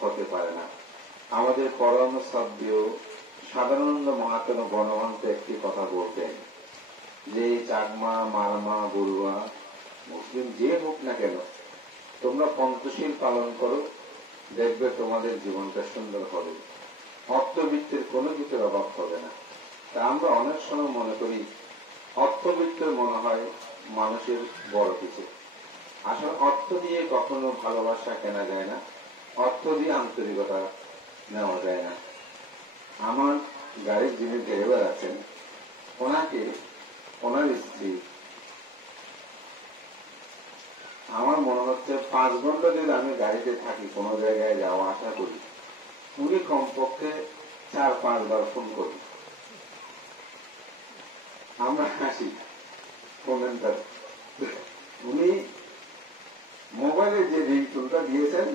হতে পারে না। আমাদের পরম শ্রদ্ধ সাধারণানন্দ মহাত্মা গণভন্ত একটি কথা বলতেন যে চাকমা, মারমা, বড়ুয়া, মুসলিম যে হোক না কেন, তোমরা পঞ্চশীল পালন করো, দেখবে তোমাদের জীবনটা সুন্দর হবে, অর্থবিত্তের কোনো কিছুর অভাব হবে না। তা আমরা অনেক সময় মনে করি অর্থবিত্তের মনে হয় মানুষের বড় কিছু। আসলে অর্থ দিয়ে কখনো ভালোবাসা কেনা যায় না, অর্থ দিয়ে আন্তরিকতা নেওয়া যায় না। আমার গাড়ির যিনি ড্রাইভার আছেন, ওনাকে ওনার স্ত্রী, আমার মনে হচ্ছে 5 ঘন্টা যদি আমি গাড়িতে থাকি, কোনো জায়গায় যাওয়া আসা করি, উনি কমপক্ষে 4-5 বার ফোন করি। আমরা হাসি কমেন্টার, উনি মোবাইলে যে রিংটোনটা দিয়েছেন,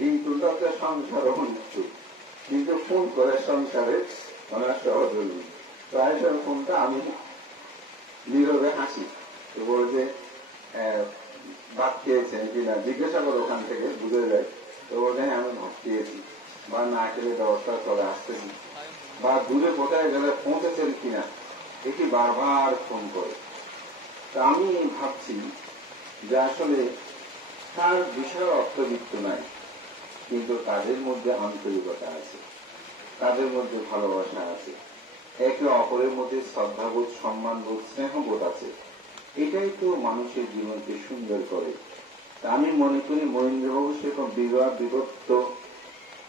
রিংটোনটা হচ্ছে সংসার মৃত্যু, কিন্তু ফোন করে সংসারে ওনার সহযোগী। প্রায় সব ফোনটা আমি নীরবে হাসি, তো বলছে ভাত খেয়েছেন কিনা জিজ্ঞাসা করে, ওখান থেকে বুঝে যায়। তো বলছে আমি ভাত খেয়েছি, বা না খেলে ব্যবস্থা চলে আসতেছি, বা দূরে কোথায় গেলে পৌঁছেছেন কিনা, এটি বারবার ফোন করে। তা আমি ভাবছি যে আসলে তার বিশাল অর্থবিত্ত নাই, কিন্তু তাদের মধ্যে আন্তরিকতা আছে, তাদের মধ্যে ভালোবাসা আছে, একে অপরের মধ্যে শ্রদ্ধাবোধ, সম্মানবোধ, স্নেহবোধ আছে। এটাই তো মানুষের জীবনকে সুন্দর করে। আমি মনে করি মহেন্দ্রবাবু সেরকম বিবাহ বিভক্ত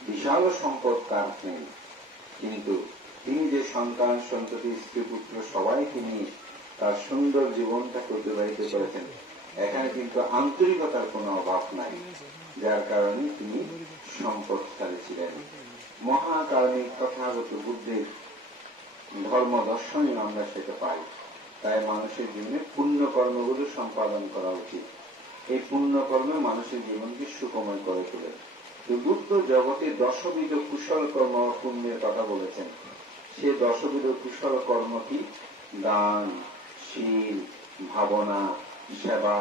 বিশাল সম্পদ তার নেই, কিন্তু তিনি যে সন্তান সন্ততি স্ত্রী পুত্র সবাইকে নিয়ে তার সুন্দর জীবনটাকে অতিবাহিত করেছেন, এখানে কিন্তু আন্তরিকতার কোনো অভাব নাই, যার কারণে তিনি সম্পদশালী ছিলেন। মহাকারণিক তথাগত বুদ্ধের ধর্ম দর্শনে আমরা সেটা পাই। তাই মানুষের জীবনে পুণ্যকর্মগুলো সম্পাদন করা উচিত। এই পুণ্যকর্মে মানুষের জীবনকে সুখময় করে তোলে। বুদ্ধ জগতে 10বিধ কুশল কর্ম পুণ্যের কথা বলেছেন। সে 10বিধ কুশল কর্ম কি? দান, শীল, ভাবনা, সেবা,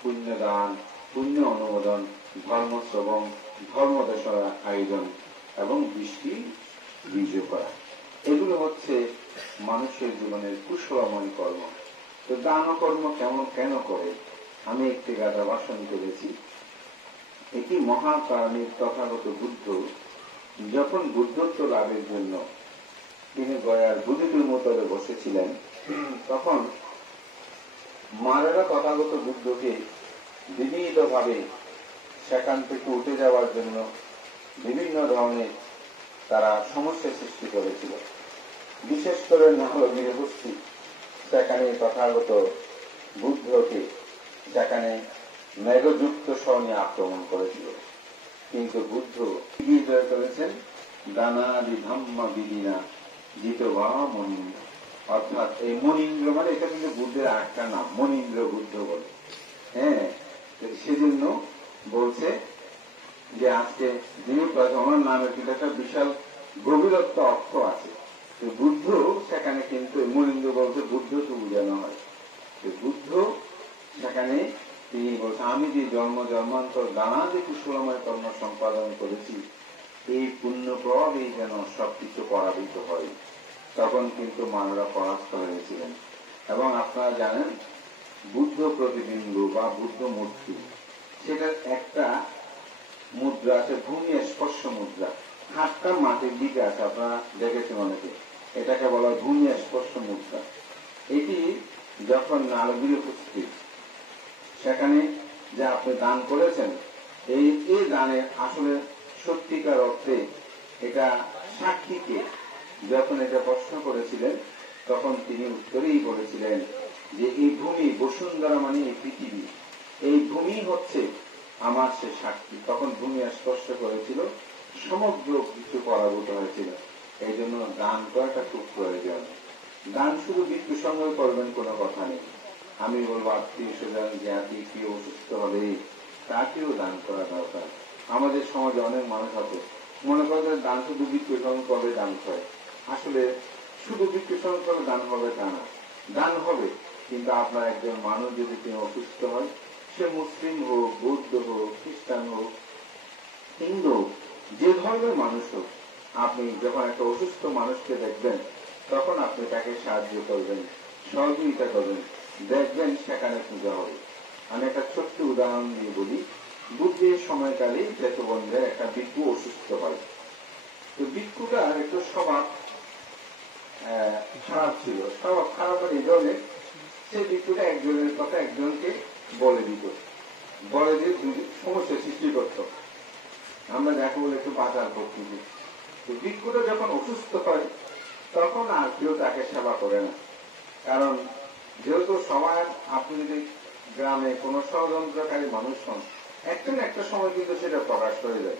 পুণ্যদান, পুণ্য অনুমোদন, ধর্ম শ্রবণ, ধর্মদেশনা আয়োজন এবং দৃষ্টি বিজয় করা। এগুলো হচ্ছে মানুষের জীবনের কুশলময় কর্ম। তো দান কর্ম কেন করে? আমি একটি গাদা ভাষণ করেছি। এটি মহাকারণিক তথাগত বুদ্ধ যখন বুদ্ধত্ব লাভের জন্য তিনি গয়ার বুদ্ধের মতরে বসেছিলেন, তখন মারেরা তথাগত বুদ্ধকে বিভিন্নভাবে সেখান থেকে উঠে যাওয়ার জন্য বিভিন্ন ধরনের তারা সমস্যা সৃষ্টি করেছিল। বিশেষ করে নহলগির উপস্থিত সেখানে তথাগত বুদ্ধকে সেখানে মেঘযুক্ত স্বর্ণে আক্রমণ করেছিল, কিন্তু বুদ্ধ বিজয় করেছেন দানাদি ধাম্ম বিদিনা জিতবা মনীন্দ্র। অর্থাৎ এই মনীন্দ্র মানে এটা কিন্তু বুদ্ধের আরেকটা নাম, মনীন্দ্র বুদ্ধ বলে। হ্যাঁ, সেজন্য বলছে যে আজকে যিনি ওনার নামের কিন্তু একটা বিশাল গভীরত্ব অর্থ আছে। বুদ্ধ সেখানে কিন্তু মনীন্দ্র বলতে বুদ্ধকে বোঝানো হয়। বুদ্ধ সেখানে তিনি বলছেন আমি যে জন্ম জন্মান্তর দানাদি কুশলময় কর্ম সম্পাদন করেছি, এই পুণ্য প্রভাবেই যেন সবকিছু পরাজিত হয়। তখন কিন্তু মানবরা পরাস্ত হয়েছিলেন। এবং আপনারা জানেন বুদ্ধ প্রতিবিম্ব বা বুদ্ধ মূর্তি, সেটার একটা মুদ্রা আছে, ভূমি স্পর্শ মুদ্রা। হাতটা মাটির দিকে আছে, আপনারা দেখেছেন অনেকে, এটাকে বলা হয় ভূমি স্পর্শ মুদ্রা। এটি যখন নারদীর উপস্থিত সেখানে যে আপনি দান করেছেন, এই দানের আসলে সত্যিকার অর্থে এটা সাক্ষীকে যখন এটা প্রশ্ন করেছিলেন, তখন তিনি উত্তরেই বলেছিলেন যে এই ভূমি বসুন্ধরা মানে এই পৃথিবী, এই ভূমি হচ্ছে আমার সে সাক্ষী। তখন ভূমি স্পর্শ করেছিল, সমগ্র কিছু পরাভূত হয়েছিল। এই জন্য দান করাটা খুব প্রয়োজন। দান শুধু মৃত্যু সঙ্গে করবেন কোনো কথা নেই। আমি বলবো আত্মীয় স্বজন জ্ঞাতি কেউ অসুস্থ হলে তাকেও দান করা দরকার। আমাদের সমাজে অনেক মানুষ আছে মনে করে দান শুধু মৃত্যু সঙ্গে করবে দান করে। আসলে শুধু মৃত্যু সঙ্গে করবে দান হবে তা না, দান হবে, কিন্তু আপনার একজন মানুষ যদি তিনি অসুস্থ হয়, সে মুসলিম হোক, বৌদ্ধ হোক, খ্রিস্টান হোক, হিন্দু হোক, যে ধরনের মানুষ হোক, আপনি যখন একটা অসুস্থ মানুষকে দেখবেন তখন আপনি তাকে সাহায্য করবেন, সহযোগিতা করবেন, দেখবেন সেখানে পূজা হবে। আমি একটা ছোট্ট উদাহরণ দিয়ে বলি। বুদ্ধের সময়কালে জেতবন্ধের একটা ভিক্ষু অসুস্থ হয়। তো ভিক্ষুটার একটু স্বভাব খারাপ ছিল। স্বভাব খারাপের এই জন্য সে ভিক্ষুটা একজনের কথা একজনকে বলে দিত, বলে দিয়ে সমস্যা সৃষ্টি করত। আমরা যাকে বলে একটু বাজার প্রকৃতি। তো ভিক্ষুটা যখন অসুস্থ হয় তখন আর কেউ তাকে সেবা করে না। কারণ যেহেতু সবাই, আপনি যদি গ্রামে কোন ষড়যন্ত্রকারী মানুষ হন, একটা না একটা সময় কিন্তু সেটা প্রকাশ হয়ে যায়।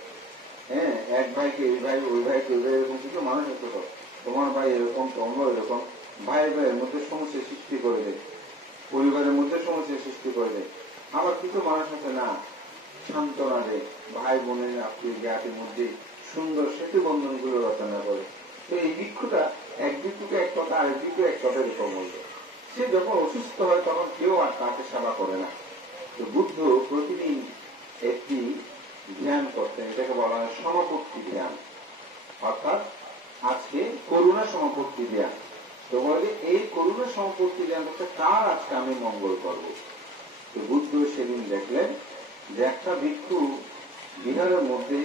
হ্যাঁ, এক ভাইকে এই ভাই, ওই ভাইকে ওই ভাই, এরকম কিছু মানুষ হতো। তোমার ভাই এরকম, তোমরা এরকম, ভাই ভাইয়ের মধ্যে সমস্যা সৃষ্টি করে দেয়, পরিবারের মধ্যে সমস্যা সৃষ্টি করে দেয়। আবার কিছু মানুষ আছে না, সান্ত্বনা দেয়, ভাই বোনের আত্মীয় জ্ঞাতির মধ্যে সুন্দর সেতু বন্ধন গুলো রচনা করে। তো এই ভিক্ষুটা এক ভিক্ষুকে এক কথা, আরেক ভিক্ষু এক কথা এরকম বলবে। সে যখন অসুস্থ হয় তখন কেউ আর তাকে সেবা করে না। তো বুদ্ধ প্রতিদিন একটি ধ্যান করতেন, এটাকে বলা হয় সমপত্তি ধ্যান, অর্থাৎ আজকে করুণা সমপত্তি ধ্যান। তো বলে এই করুণা সমপত্তি ধ্যান হচ্ছে কার আজকে আমি মঙ্গল করব। তো বুদ্ধ সেদিন দেখলেন যে একটা ভিক্ষু বিহারের মধ্যে,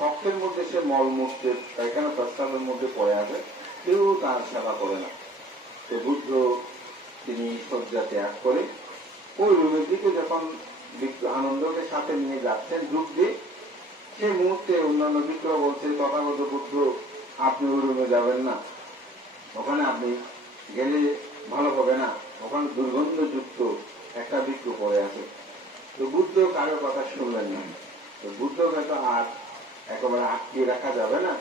কক্ষের মধ্যে সে মলমূত্রের পায়খানা প্রস্তাবের মধ্যে পড়ে আছে, কেউ তার সেবা করে না। তো বুদ্ধ তিনি শয্যা ত্যাগ করে ওই রুমের দিকে যখন আনন্দকে সাথে নিয়ে যাচ্ছেন ডুব দিয়ে, সে মুহূর্তে অন্যান্য ভিক্ষুরা বলছে, তথাগত বুদ্ধ আপনি ওই রুমে যাবেন না, ওখানে আপনি গেলে ভালো হবে না, ওখানে দুর্গন্ধযুক্ত একটা ভিক্ষু পড়ে আছে। তো বুদ্ধ কারো কথা শুনলেন না। তো বুদ্ধকে তো আর একেবারে আটকে রাখা যাবে না,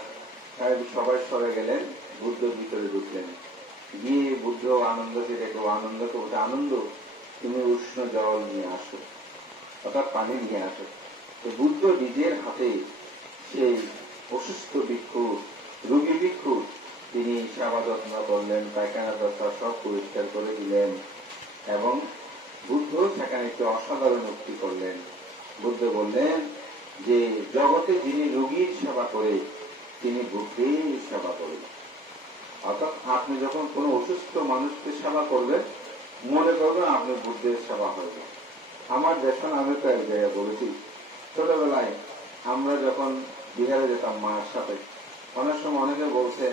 তাই সবাই সরে গেলেন, বুদ্ধ ভিতরে ঢুকলেন। গিয়ে বুদ্ধ আনন্দকে দেখো, আনন্দকে বলতে, আনন্দ তুমি উষ্ণ জল নিয়ে আসো, অর্থাৎ পানি নিয়ে আসো। তো বুদ্ধ নিজের হাতে সেই অসুস্থ ভিক্ষু, রোগী ভিক্ষু, তিনি সেবা যত্ন করলেন, পায়খানা দশা সব পরিষ্কার করে দিলেন এবং বুদ্ধ সেখানে একটি অসাধারণ উক্তি করলেন। বুদ্ধ বললেন যে জগতে যিনি রোগীর সেবা করে তিনি বুদ্ধের সেবা করেন। অর্থাৎ আপনি যখন কোন অসুস্থ মানুষকে সেবা করবেন, মনে করবেন আপনি বুদ্ধের সেবা করবেন। আমার দেশন আমি তো এক জায়গায় বলেছি, ছোটবেলায় আমরা যখন বিহারে যেতাম মায়ের সাথে, অনেক সময় অনেকে বলছে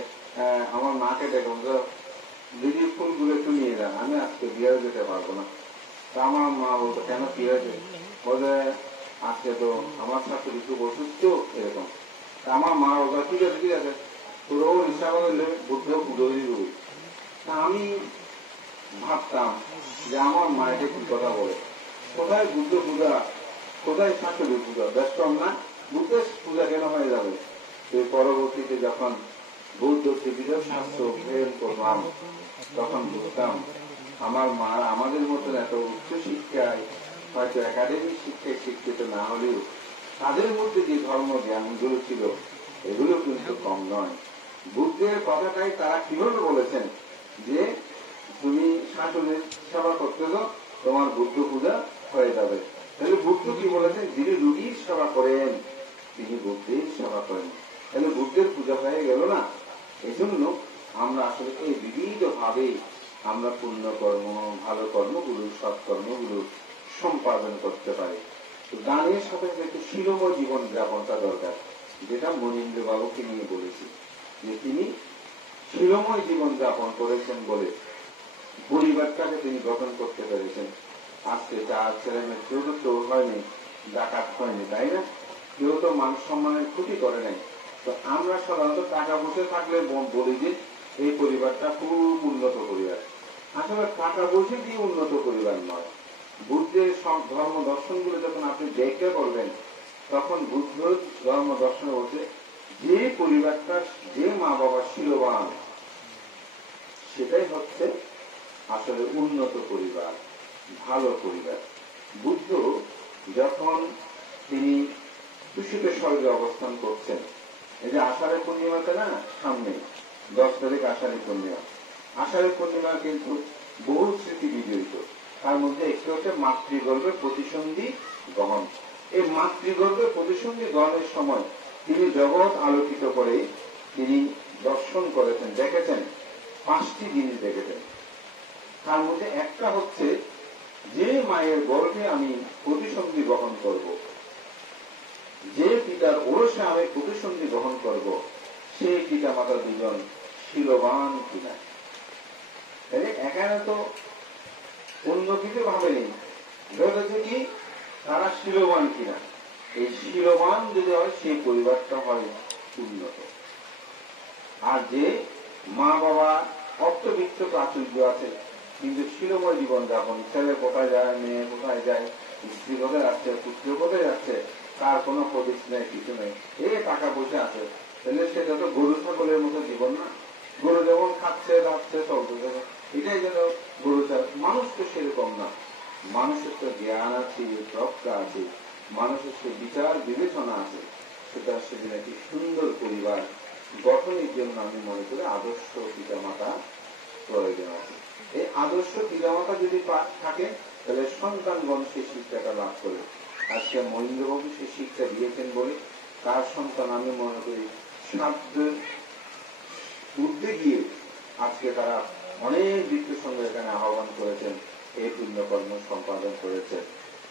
আমার মাকে দেখো দিদি ফুলগুলো একটু নিয়ে যান, আমি আজকে বিহারে যেতে পারবো না। তা আমার মা বলতো কেন কি হয়েছে, বলে আজকে তো আমার শাশুড়ি খুব অসুস্থ এরকম। তা আমার মা বলতো ঠিক আছে ঠিক আছে, তোরও হিসাব হলে বুদ্ধ পুজোই রবি। তা আমি ভাবতাম যে আমার মায়েকে কি কথা বলে, কোথায় বুদ্ধ পূজা, কোথায় শাশুড়ি পূজা, ব্যস্ত না, বুদ্ধের পূজা কেন হয়ে যাবে। সেই পরবর্তীতে যখন বৌদ্ধ ত্রিবিধ শাস্ত্র অধ্যয়ন করলাম তখন বুঝতাম আমার মা আমাদের মতন এত উচ্চ শিক্ষায়, হয়তো একাডেমিক শিক্ষায় শিক্ষিত না হলেও তাদের মধ্যে যে ধর্ম জ্ঞানগুলো ছিল এগুলো কিন্তু কম নয়। বুদ্ধের কথাটাই তারা কিভাবে বলেছেন যে তুমি শাশুড়ির সেবা করতেছ, তোমার বুদ্ধ পূজা হয়ে যাবে। তাহলে বুদ্ধ কি বলেছেন, যিনি রোগীর সেবা করেন তিনি বুদ্ধের সেবা করেন। তাহলে বুদ্ধের পূজা হয়ে গেল না। এই জন্য আমরা আসলে এই বিবিধ ভাবে আমরা পুণ্য কর্ম, ভালো কর্মগুলো, সৎকর্মগুলো সম্পাদন করতে পারি। গানের সাথে একটু শিলময় জীবন যাপনটা দরকার, যেটা মনীন্দ্র বাবুকে নিয়ে বলেছি যে তিনি শিলময় জীবন যাপন করেছেন বলে পরিবারটাকে তিনি গঠন করতে পেরেছেন। আজকে 4 ছেলে মেয়ে, কেউ তো চোর হয়নি, ডাকাত হয়নি, তাই না? কেউ তো মান সম্মানের ক্ষতি করে নাই। তো আমরা সাধারণত টাকা পয়সা থাকলে বলি যে এই পরিবারটা খুব উন্নত পরিবার। আসলে টাকা পয়সা দিয়ে উন্নত পরিবার নয়। বুদ্ধের সব ধর্ম দর্শন গুলো যখন আপনি দেখতে করবেন তখন বুদ্ধ ধর্ম দর্শন বলছে যে পরিবারটা, যে মা বাবা শিলবান, সেটাই হচ্ছে আসলে উন্নত পরিবার, ভালো পরিবার। বুদ্ধ যখন তিনি দূষিত স্বর্গে অবস্থান করছেন, এই যে আষাঢ়ের পূর্ণিমাতে না, সামনে 10 তারিখ আষাঢ়ী পূর্ণিমা। আষাঢ়ী পূর্ণিমা কিন্তু বহু স্মৃতি বিজড়িত। তার মধ্যে একটি হচ্ছে মাতৃগর্ভে প্রতিসন্ধি গ্রহণ। এই মাতৃগর্ভে প্রতিসন্ধি গ্রহণের সময় তিনি জগৎ আলোকিত করে তিনি দর্শন করেছেন, দেখেছেন, 5টি জিনিস দেখেছেন। তার মধ্যে একটা হচ্ছে যে মায়ের গর্ভে আমি প্রতিসন্ধি গ্রহণ করব, যে পিতার ওরসে আমি প্রতিসন্ধি গ্রহণ করব, সেই পিতা মাতা দুজন শীলবান কিনা। তাহলে এখানে তো অন্য কিছু ভাবেনি, ধরেছে কি তারা শীলবান কিনা। এই শীলবান যদি হয় সেই পরিবারটা হয় উন্নত। আর যে মা বাবা অর্থবিত্ত প্রাচুর্য আছে কিন্তু শীলময় জীবন যাপন, ছেলে কোথায় যায়, মেয়ে কোথায় যায়, স্ত্রী কোথায় যাচ্ছে, পুত্র কোথায় যাচ্ছে, তার কোনো প্রদেশ নেই, কিছু নেই, এই টাকা পয়সা আছে, তাহলে সেটা তো গরু ছাগলের মতো জীবন না। গরু যেমন খাচ্ছে যাচ্ছে চলতে, এটাই যেন গরু ছাগল। মানুষ তো সেরকম না, মানুষের তো জ্ঞান আছে, প্রজ্ঞা আছে, মানুষের সে বিচার বিবেচনা আছে। সেটা সেদিন একটি সুন্দর পরিবার গঠনের জন্য আমি মনে করি আদর্শ পিতামাতা প্রয়োজন আছে। এই আদর্শ পিতামাতা যদি থাকে তাহলে সন্তানগণ সেই শিক্ষাটা লাভ করে। আজকে মহেন্দ্রবাবু সেই শিক্ষা দিয়েছেন বলে তার সন্তান আমি মনে করি সাধ্যের ঊর্ধ্বে গিয়ে আজকে তারা অনেক ব্যক্তির সঙ্গে এখানে আহ্বান করেছেন, এই পুণ্যকর্ম সম্পাদন করেছেন।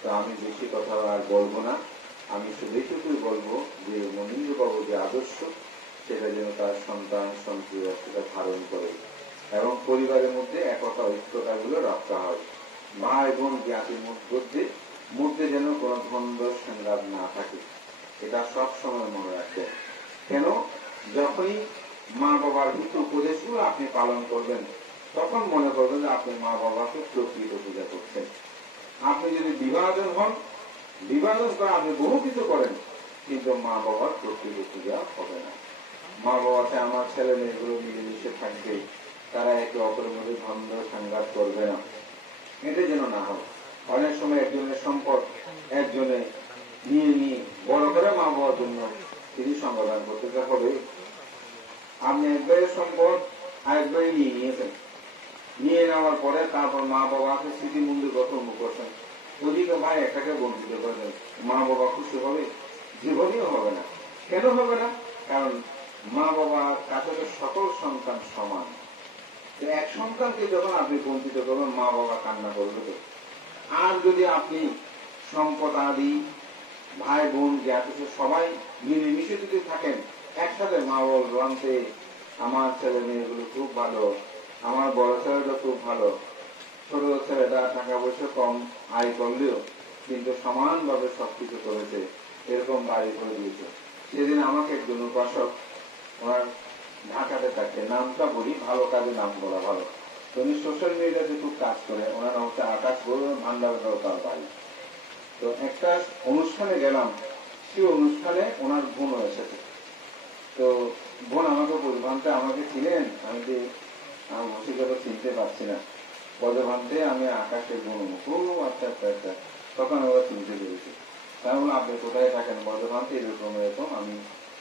তো আমি বেশি কথা আর বলবো না, আমি শুধু এইটুকুই বলবো যে মহেন্দ্রবাবু যে আদর্শ সেটা যেন তার সন্তান সন্তানরা সেটা ধারণ করে এবং পরিবারের মধ্যে একতা ঐক্যতা গুলো রক্ষা হয়। মা এবং জ্ঞাতির মধ্যে যেন কোনো দ্বন্দ্ব সংঘাত না থাকে, এটা সব সময় মনে রাখবেন। কেন, যখনই মা বাবার হিত উপদেশগুলো আপনি পালন করবেন তখন মনে করবেন যে আপনি মা বাবাকে প্রকৃত পূজা করছেন। আপনি যদি বিভাজন হন, বিভাজন করে আপনি বহু কিছু করেন কিন্তু মা বাবার প্রকৃত পূজা হবে না। মা বাবাকে আমার ছেলে মেয়েগুলো মিলেমিশে থাকবে, তারা একে অপরের মধ্যে দ্বন্দ্ব সংঘাত করবে না, এটা যেন না হয়। অনেক সময় একজনের সম্পদ একজনে নিয়ে বড় করে মা বাবার জন্য তিনি সমাধান করতে হবে। আপনি একবারের সম্পদ আরেকবারে নিয়েছেন, নিয়ে নেওয়ার পরে তারপর মা বাবাকে স্মৃতিমন্দির গঠন করছেন, ওদিকে ভাই একটাকে বঞ্চিত করবেন, মা বাবা খুশি হবে? জীবনেও হবে না। কেন হবে না? কারণ মা বাবার কাছে সকল সন্তান সমান। এক সন্তানকে যখন আপনি বঞ্চিত করবেন মা বাবা কান্না করবে। আর যদি আপনি সম্পদ আদি ভাই বোন জ্ঞাত সবাই মিলেমিশে যদি থাকেন একসাথে, মা বলতে আমার ছেলে মেয়েগুলো খুব ভালো, আমার বড় ছেলেটা খুব ভালো, ছোট ছেলেটা টাকা পয়সা কম আয় করলেও কিন্তু সমানভাবে সবকিছু করেছে, এরকম বাড়ি করে দিয়েছে। সেদিন আমাকে একজন উপাসক, ওনার ঢাকাতে থাকে, নামটা বলি, ভালো কাজে নাম বলা ভালো, উনি সোশ্যাল মিডিয়াতে খুব কাজ করে, ওনার নাম হচ্ছে আকাশ ভান্ডার তার বাড়ি। তো একটা অনুষ্ঠানে গেলাম, সেই অনুষ্ঠানে ওনার বোনও এসেছে। তো বোন আমাকে বলভান্তে আমাকে চিনেন? আমি যে আমার বসিগত চিনতে পারছি না, পদভান্তে আমি আকাশের বোন। খুব আচ্ছা আচ্ছা আচ্ছা, তখন ওরা চিনতে পেরেছে। তাই বললাম আপনি কোথায় থাকেন? বদভান্তে এরকম এরকম, আমি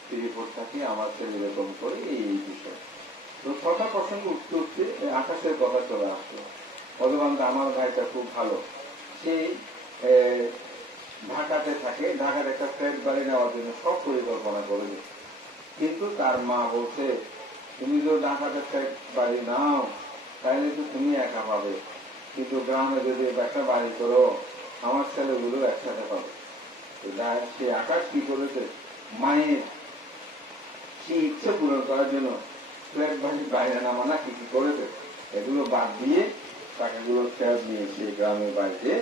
ত্রিপুর থাকি, আমার ছেলে এরকম করে এই বিষয়। তো কথা প্রসঙ্গে উঠতে উঠতে আকাশের কথা চলে আসলো। বদভান্তে আমার ভাইটা খুব ভালো, সেই ঢাকাতে থাকে, ঢাকার একটা ফ্ল্যাট বাড়ি নেওয়ার জন্য সব পরিকল্পনা করেছে, কিন্তু তার মা বলছে তুমি যদি ঢাকাতে ফ্ল্যাট বাড়ি নাও তাহলে তো তুমি একা পাবে, কিন্তু গ্রামে যদি একটা বাড়ি করো আমার ছেলেগুলো একসাথে পাবে। সে আকাশ কি করেছে, মায়ের সেই ইচ্ছে পূরণ করার জন্য ফ্ল্যাট বাড়ি বাইরে নামানা কি কি করেছে, এগুলো বাদ দিয়ে টাকাগুলো ফেরত নিয়ে সেই গ্রামের বাড়িতে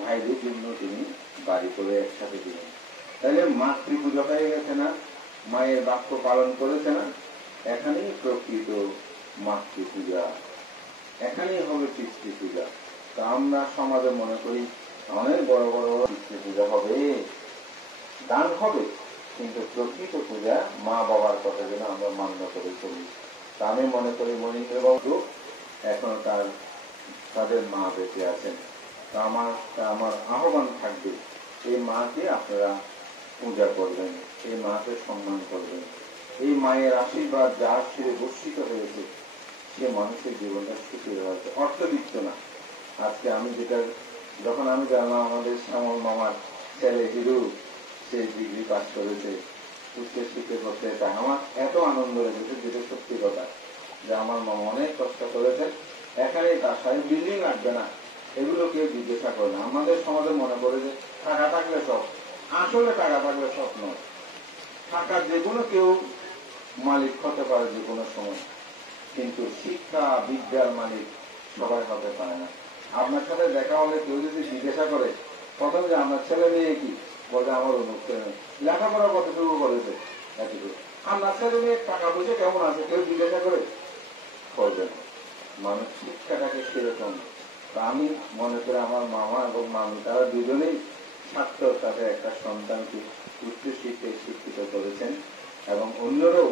ভাইদের জন্য তিনি বাড়ি করে একসাথে দিলেন। তাহলে মাতৃপূজা হয়ে গেছে না, মায়ের বাক্য পালন করেছে না, এখানেই প্রকৃত মাতৃপূজা, এখানেই হবে পিতৃপূজা। তা আমরা সমাজে মনে করি অনেক বড় বড় পিতৃপূজা হবে, দান হবে, কিন্তু প্রকৃত পূজা মা বাবার কথা যেন আমরা মান্য করে চলি। তা আমি মনে করি মহেন্দ্রবাবু এখনো তাদের মা বেঁচে আছেন। তা আমার আহ্বান থাকবে, এই মাকে আপনারা পূজা করবেন, এই মাকে সম্মান করবেন। এই মায়ের আশীর্বাদ যার ছেড়ে বর্ষিত হয়েছে সে মানুষের জীবনটা সুখের হয়েছে, অর্থবিত্ত না। আজকে আমি যেটা যখন আমি জানলাম আমাদের শ্যামল মামার ছেলে হিরু সে ডিগ্রি পাস করেছে, উচ্চ শিক্ষা করতে চায়। আমার এত আনন্দ লেগেছে, যেটা সত্যি কথা, যে আমার মামা অনেক কষ্ট করেছেন। এখানে বাসায় বিল্ডিং লাগবে না, এগুলো কেউ জিজ্ঞাসা করে না। আমাদের সমাজে মনে করে যে টাকা থাকলে সব, আসলে টাকা থাকলে সব নয়। টাকা যে কোনো কেউ মালিক হতে পারে যে কোনো সময়, কিন্তু শিক্ষা বিদ্যার মালিক সবাই হতে পারে না। আপনার সাথে দেখা হলে কেউ যদি জিজ্ঞাসা করে প্রথম যে আমার ছেলে মেয়ে কি, বলে আমার অমুক ছেলে, লেখাপড়া কতটুকু করেছে, এতটুকু। আপনার ছেলে মেয়ে টাকা পয়সা কেমন আছে কেউ জিজ্ঞাসা করে? করবে না। মানুষ শিক্ষাটাকে সেরকম। আমি মনে করি আমার মামা এবং মামি তারা দুজনেই ছাত্র, তাদের একটা সন্তানকে উচ্চ শিক্ষায় শিক্ষিত করেছেন, এবং অন্যরাও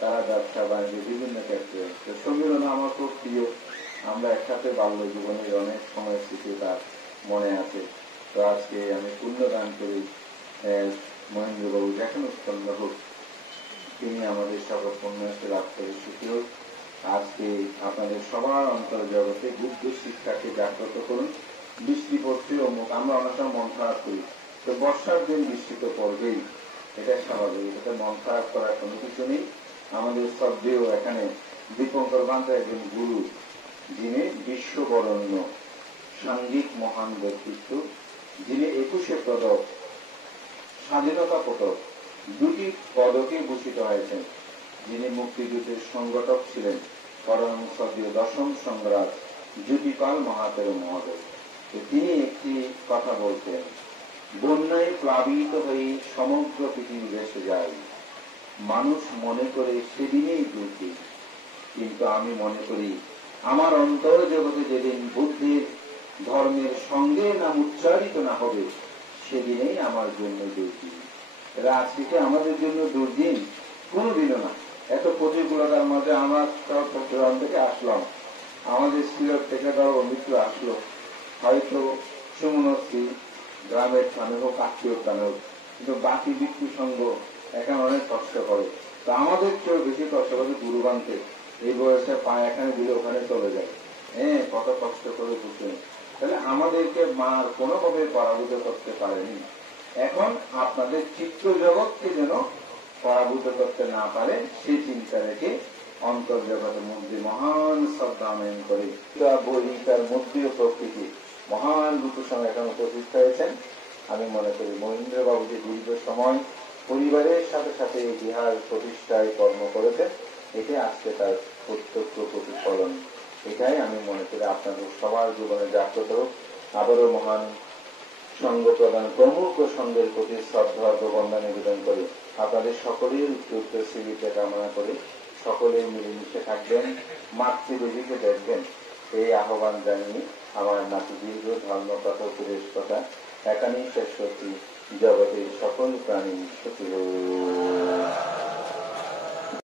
তারা ব্যবসা বাণিজ্য বিভিন্ন ক্ষেত্রে। সম্মিলন আমার খুব প্রিয়। আমরা একসাথে বাল্য জীবনের অনেক সময় স্মৃতি তার মনে আছে। তো আজকে আমি পুণ্যদান করি মহেন্দ্রবাবু যেখানে উৎপন্ন হোক, তিনি আমাদের সকল পুণ্যকে লাভ করে সুখী হোক। আজকে আপনাদের সবার অন্তর জগতে বুদ্ধ শিক্ষাকে জাগ্রত করুন। বৃষ্টি পড়ছে অমুক, আমরা অনেক সময় মন খারাপ করি, তো বর্ষার দিন বৃষ্টি তো পড়বেই, এটা স্বাভাবিক, এটাতে মন খারাপ করার কোনো কিছু নেই। আমাদের শ্রদ্ধেয় এখানে দীপঙ্কর বান্তা একজন গুরু, যিনি বিশ্ববরণ্য সাংঘিক মহান ব্যক্তিত্ব, যিনি 21 পদক, স্বাধীনতা পদক, 2টি পদকে ভূষিত হয়েছেন, যিনি মুক্তিযুদ্ধের সংগঠক ছিলেন, পরম শ্রদ্ধেয় 10ম সংগ্রাম জ্যোতিপাল মহাতের মহোদয়। তিনি একটি কথা বলতেন, বন্যায় প্লাবিত হয়ে সমগ্র পৃথিবী ভেসে যায়, মানুষ মনে করে সেদিনেই দুর্দিন, কিন্তু আমি মনে করি আমার অন্তর জগতে যেদিন বুদ্ধির ধর্মের সঙ্গে নাম উচ্চারিত না হবে, সেদিনেই আমার জন্য দুর্দিন। আজকে আমাদের জন্য দুর্দিন কোনদিনও না। এত প্রতিকূলতার মাঝে আমরা চট্টগ্রাম থেকে আসলাম, আমাদের সিলেট থেকে ধরো মিত্র আসলো, হয়তো সুমনশ্রী গ্রামের স্থানে হোক, আত্মীয় স্থানে হোক, কিন্তু বাকি ব্যক্তি সঙ্গ এখানে অনেক কষ্ট করে। তো আমাদের কেউ বেশি কষ্ট করে গুরুবানকে, এই বয়সে পায়ে এখানে দিলে ওখানে চলে যায়, কত কষ্ট করে বুঝছেন। তাহলে আমাদেরকে মার কোনোভাবে পরাভূত করতে পারেনি। এখন আপনাদের চিত্ত জগৎকে যেন পরাভূত করতে না পারে, সেই চিন্তা রেখে অন্তর্জগতের মধ্যে মহান শ্রদ্ধানয়ন করে বহিতার মধ্যীয় প্রকৃতি মহান রূপের সঙ্গে এখন উপস্থিত হয়েছেন। আমি মনে করি মহেন্দ্রবাবু যে দীর্ঘ সময় পরিবারের সাথে সাথে বিহার প্রতিষ্ঠায় কর্ম করেছেন, এটি আজকে তার প্রত্যক্ষ প্রতিফলন। এটাই আমি মনে করি আপনাদের সবার জীবনে জাগ্রত হোক। আবারও মহান সঙ্গ প্রদান প্রমুখ সঙ্গের প্রতি শ্রদ্ধা বন্দনা নিবেদন করে আপনাদের সকলের উত্তর শিবিরকে কামনা করে সকলে মিলেমিশে থাকবেন, মাতৃদেবীকে দেখবেন, এই আহ্বান জানিয়ে আমার নাতি দীর্ঘ ধর্ম কথা উপদেশ কথা এখানেই শেষ করছি। জগতের সকল প্রাণী সুখী হোক।